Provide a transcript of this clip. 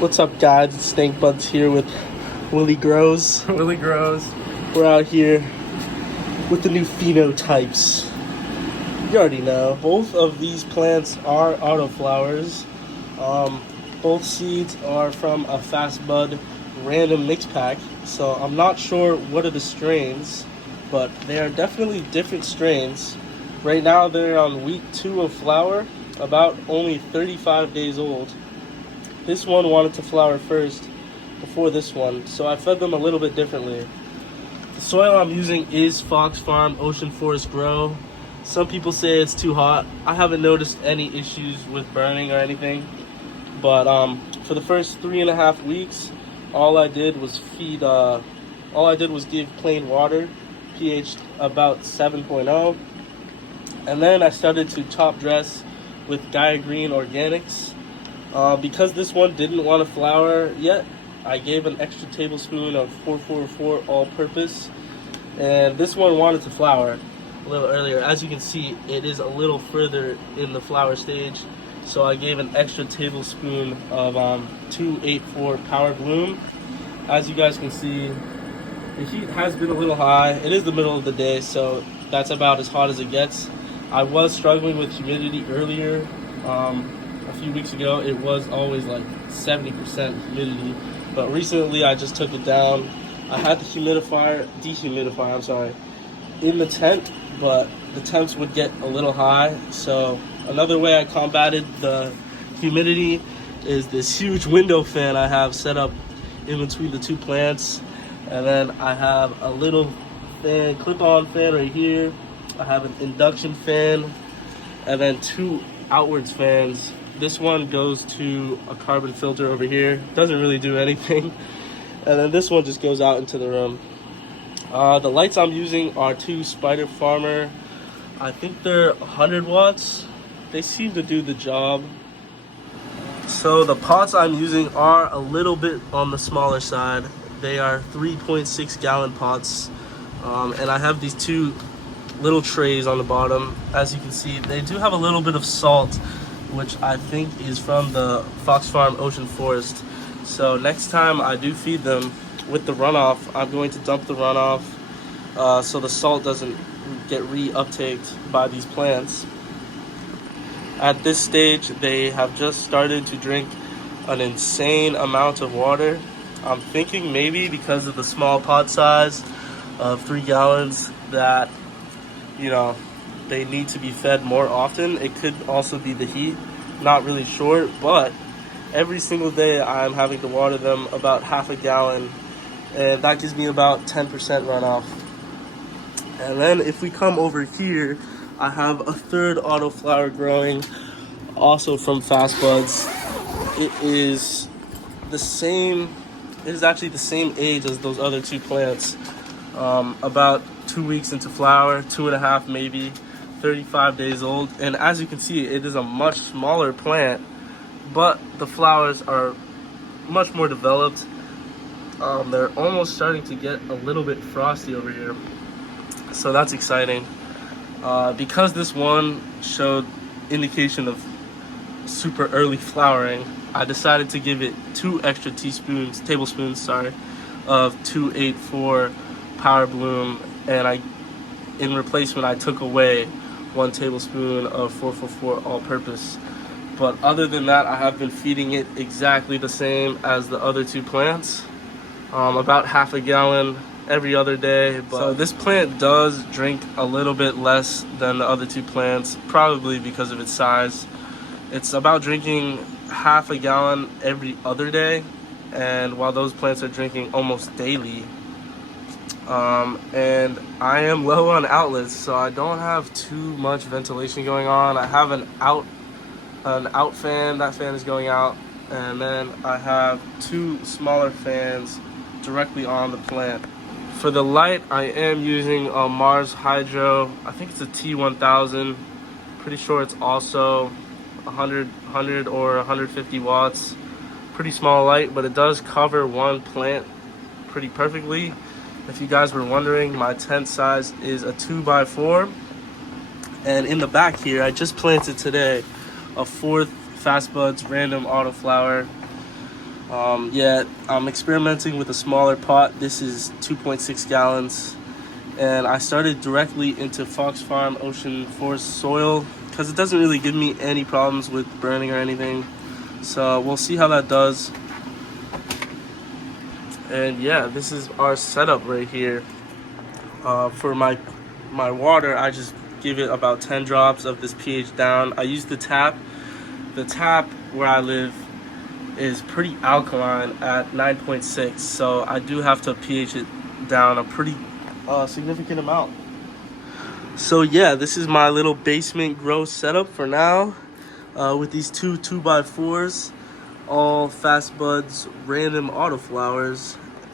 What's up, guys? It's Stank Buds here with Willie Grows. Willie Grows. We're out here with the new phenotypes. You already know. Both of these plants are autoflowers. Both seeds are from a FastBud random mixed pack. So I'm not sure what are the strains, but they are definitely different strains. Right now they're on week 2 of flower, about only 35 days old. This one wanted to flower first before this one, so I fed them a little bit differently. The soil I'm using is Fox Farm Ocean Forest Grow. Some people say it's too hot. I haven't noticed any issues with burning or anything, but for the first 3.5 weeks, all I did was give plain water, pH about 7.0, and then I started to Topdress with Gaia Green Organics. Because this one didn't want to flower yet, I gave an extra tablespoon of 444 all-purpose, and this one wanted to flower a little earlier. As you can see, it is a little further in the flower stage, so I gave an extra tablespoon of 284 Power Bloom. As you guys can see, the heat has been a little high. It is the middle of the day, so that's about as hot as it gets. I was struggling with humidity earlier. A few weeks ago, it was always like 70% humidity, but recently I just took it down. I had the dehumidifier, in the tent, but the temps would get a little high. So another way I combated the humidity is this huge window fan I have set up in between the two plants, and then I have a little fan, clip-on fan right here. I have an induction fan, and then 2 outwards fans. This one goes to a carbon filter over here. Doesn't really do anything. And then this one just goes out into the room. The lights I'm using are 2 Spider Farmer. I think they're 100 watts. They seem to do the job. So the pots I'm using are a little bit on the smaller side. They are 3.6 gallon pots. And I have these 2 little trays on the bottom. As you can see, they do have a little bit of salt, which I think is from the Fox Farm Ocean Forest. So next time I do feed them with the runoff, I'm going to dump the runoff so the salt doesn't get re-uptaked by these plants. At this stage, they have just started to drink an insane amount of water. I'm thinking maybe because of the small pot size of 3 gallons that, they need to be fed more often. It could also be the heat, not really sure, but every single day I'm having to water them about half a gallon, and that gives me about 10% runoff. And then if we come over here, I have a third autoflower growing, also from FastBuds. It is actually the same age as those other 2 plants, about 2 weeks into flower, 2.5 maybe. 35 days old, and as you can see, it is a much smaller plant, but the flowers are much more developed. They're almost starting to get a little bit frosty over here, so that's exciting. Because this one showed indication of super early flowering, I decided to give it 2 extra tablespoons of 284 Power Bloom, and in replacement I took away 1 tablespoon of 444 all-purpose. But other than that, I have been feeding it exactly the same as the other 2 plants, about half a gallon every other day. But so this plant does drink a little bit less than the other 2 plants, probably because of its size. It's about drinking half a gallon every other day, and while those plants are drinking almost daily. And I am low on outlets, so I don't have too much ventilation going on. I have an out fan. That fan is going out, and then I have 2 smaller fans directly on the plant. For the light, I am using a Mars Hydro. I think it's a T1000. Pretty sure it's also 100 or 150 watts. Pretty small light, but it does cover 1 plant pretty perfectly. If you guys were wondering, my tent size is a 2x4, and in the back here, I just planted today a 4th FastBuds random autoflower Yeah, I'm experimenting with a smaller pot. This is 2.6 gallons. And I started directly into Fox Farm Ocean Forest soil because it doesn't really give me any problems with burning or anything. So we'll see how that does. And yeah, this is our setup right here. For my water, I just give it about 10 drops of this pH down. I use the tap. The tap where I live is pretty alkaline at 9.6, so I do have to pH it down a pretty significant amount. So yeah, this is my little basement grow setup for now, with these two 2x4s, all FastBuds random autoflowers,